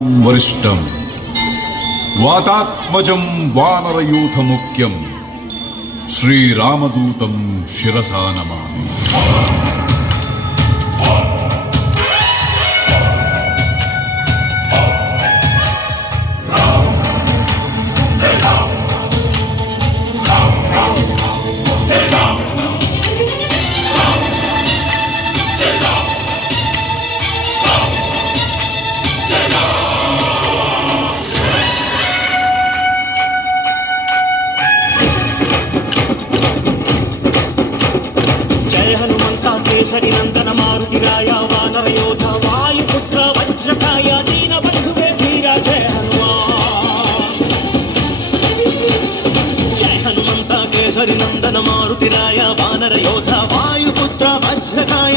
वरिष्ठं वातात्मजं वानरयूथमुख्यं श्रीरामदूतं शिरसा नमामि కేసరి నందన మారుతిరాయ వానర యోధ వాయుపుత్ర వజ్రకాయ దీన బంధువే ధీర జయ హనుమా జయ హనుమంత కేసరి నందన మారుతిరాయ వానర యోధ వాయుపుత్ర వజ్రకాయ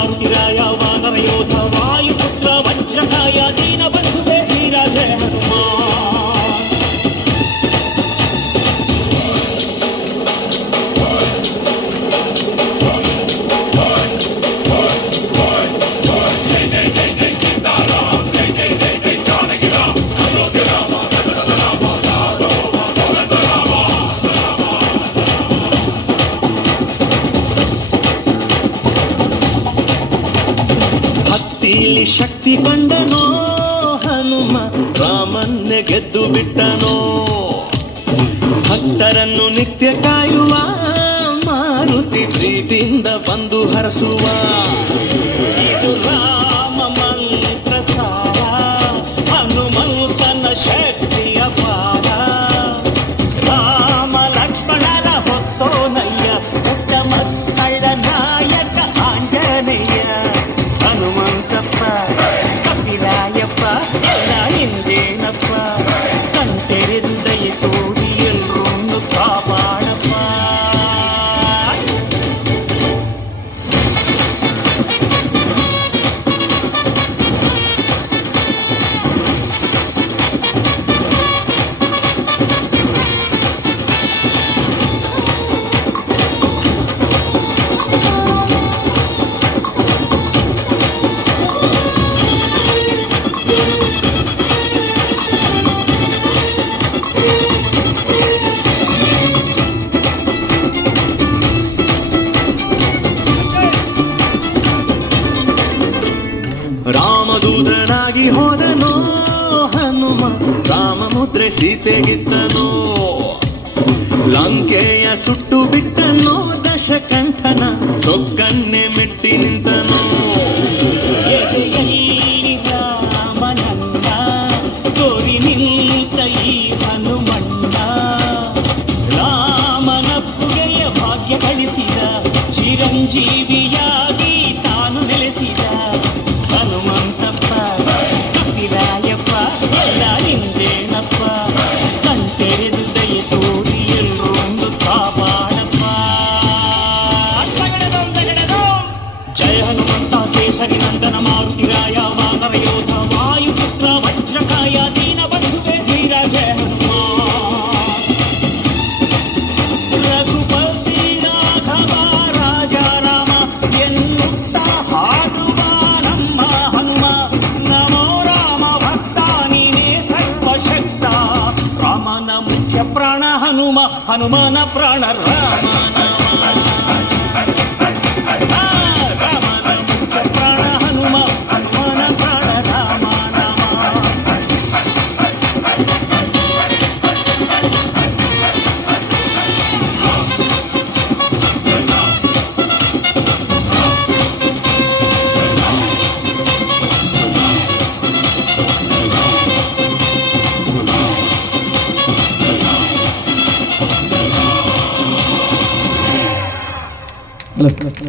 ಶಕ್ತಿ ಕಂಡನೋ ಹನುಮ, ರಾಮನ್ನೇ ಗೆದ್ದು ಬಿಟ್ಟನೋ? ಭಕ್ತರನ್ನು ನಿತ್ಯ ಕಾಯುವ, ಮಾರುತಿ ಪ್ರೀತಿಯಿಂದ ಬಂದು ಹರಸುವ. ಇದು ರಾಮ ಮಂತ್ರ ಸಾರ ರಾಮದೂತನಾಗಿ ಹೋದನೋ. ಹನುಮ ರಾಮ ಮುದ್ರೆ ಸೀತೆಗಿತ್ತನೋ. ಲಂಕೆಯ ಸುಟ್ಟು ಬಿಟ್ಟನೋ. ದಶಕಂಠನ ಸೊಕ್ಕನ್ನೆ ಮೆಟ್ಟಿ ನಿಂತನೋ. ಹನುಮಣ್ಣ. ರಾಮನಪ್ಪುಗೆಯ ಭಾಗ್ಯ ಗಳಿಸಿದ ಚಿರಂಜೀವಿಯಾಗಿ ప్రాణ హనుమ హనుమాన ప్రాణ రామ look, look.